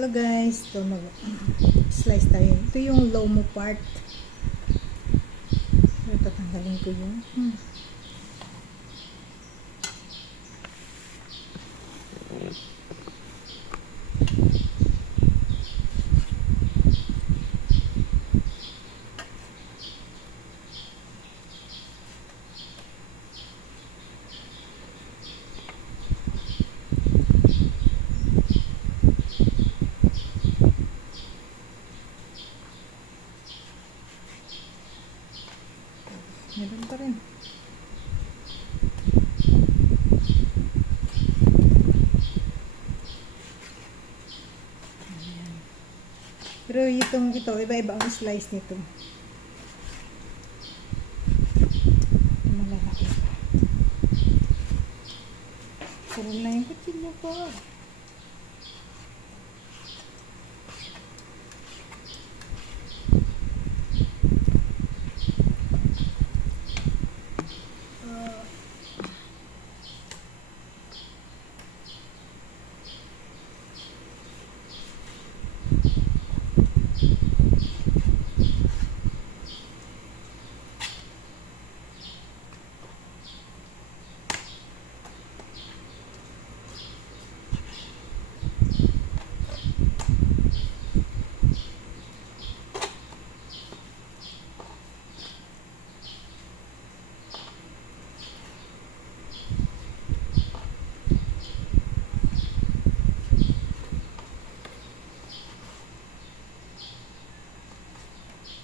Hello guys, ito mag-slice tayo. Ito yung lomo part. Tatanggalin ko yung meron pa rin. Ayan. Pero ito, iba-iba ang slice nito. Ito malaki. Sarap na yung kutsilyo ko.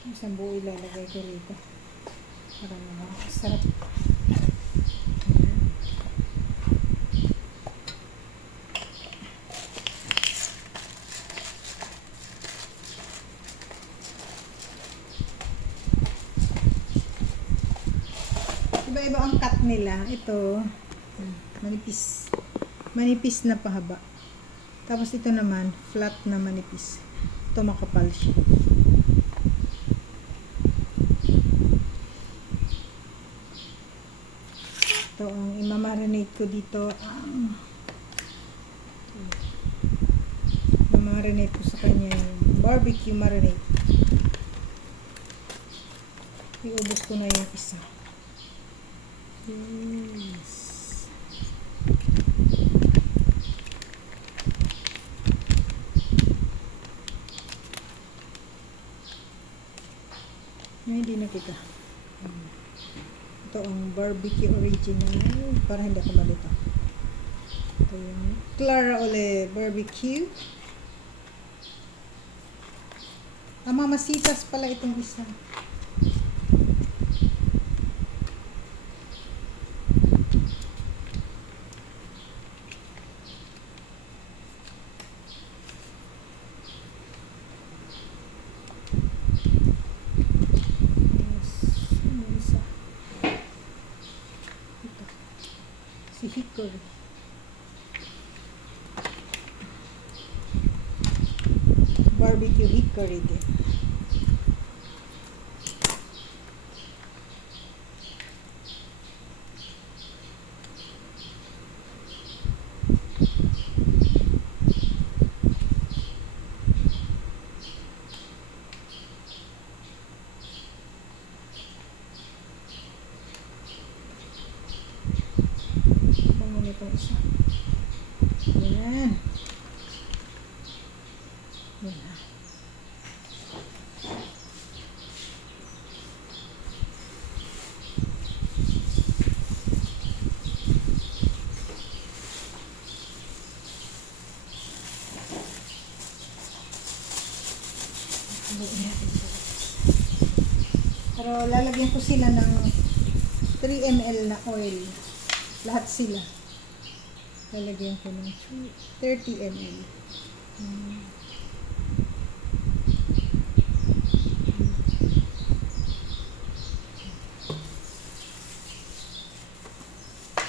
Isang buo ilalagay ko rito para makasarap. Iba-iba ang cut nila. Ito manipis na pahaba, tapos ito naman flat na manipis. Ito makapal siya. Ito ang imamarinate ko dito. Imamarinate ko sa kanya yung barbecue marinade. Iubos ko na yung isa. Yes. Hindi na kita. Ito ang barbecue original para hindi ako malito. Ito yung Clara Ole barbecue. Mamasitas pala itong isa. Si hickory. Barbecue hickory din. Itong isa. Ayan. Ayan. Pero lalagyan ko sila ng 3 ml na oil. Lahat sila. Lalagyan ko ng 30 ml.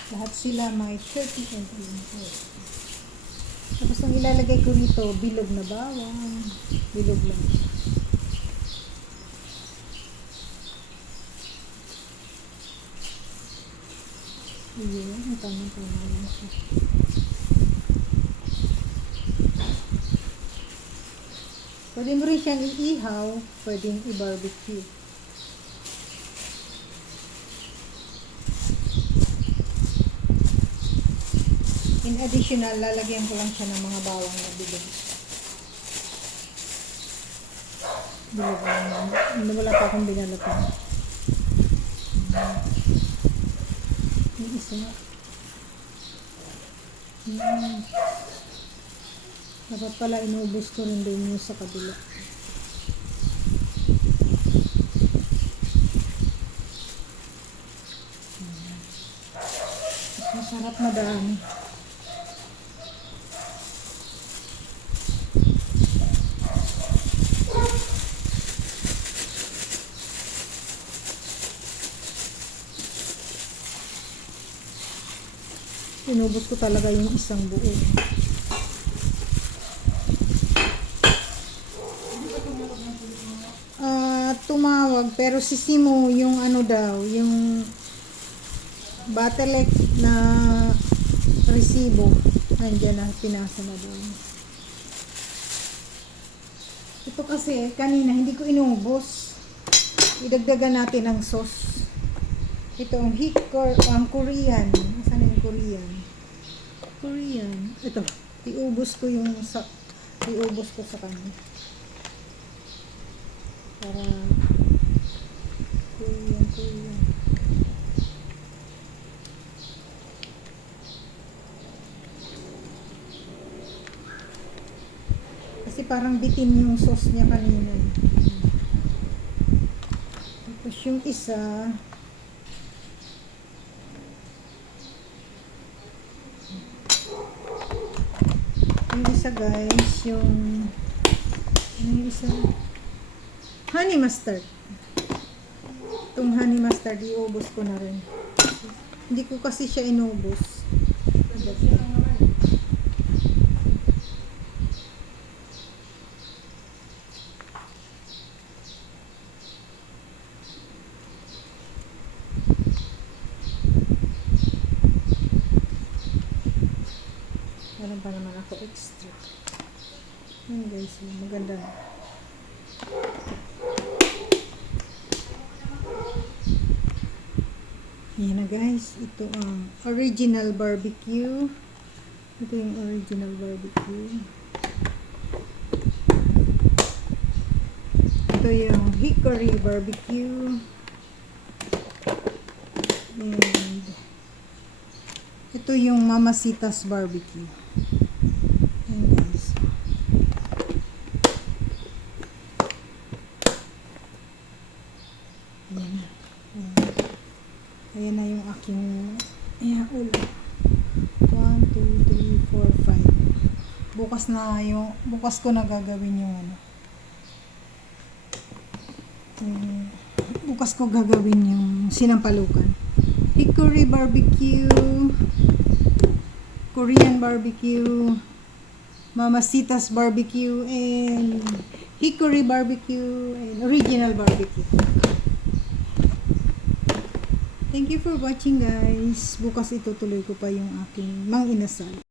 Lahat sila may 30 ml. Tapos ang ilalagay ko rito, bilog na bawang. Bilog lang. Ayan, tama-tama lang siya. Pwede mo rin siyang iihaw, pwedeng i-barbecue. In additional, lalagyan ko lang siya ng mga bawang na bilog. Bilog lang. Wala pa akong binalatan. Yung isa. Dapat pala inubos ko rin din yung sa kabila. Masarap na dami. Inubos ko talaga yung isang buo. Tumawag pero sisimo yung ano daw, yung Battelec na resibo nandiyan na, pinasa na doon. Ito kasi kanina hindi ko inubos, idagdagan natin ng sauce. Ito ang ang Korean. Saan yung Korean? Ito, iubos ko sa kanya para Korean. Kasi parang bitin yung sauce niya kanina. Tapos yung isa, guys, yung isa? Honey mustard. Itong honey mustard, iubos ko na rin. Hindi ko kasi siya inubos. Meron pa naman ako extra. Ayan guys, maganda. Ayan na guys, ito ang original barbecue. Ito yung original barbecue. Ito yung hickory barbecue. And ito yung Mamacita's barbecue. Ayan guys. Ayan na. Ayan na yung aking ulo. 1, 2, 3, 4, 5. Bukas ko na gagawin yung bukas ko gagawin yung sinampalukan. Hickory barbecue, Korean barbecue, Mamacita's barbecue, and hickory barbecue, and original barbecue. Thank you for watching guys. Bukas itutuloy ko pa yung aking mang inasal.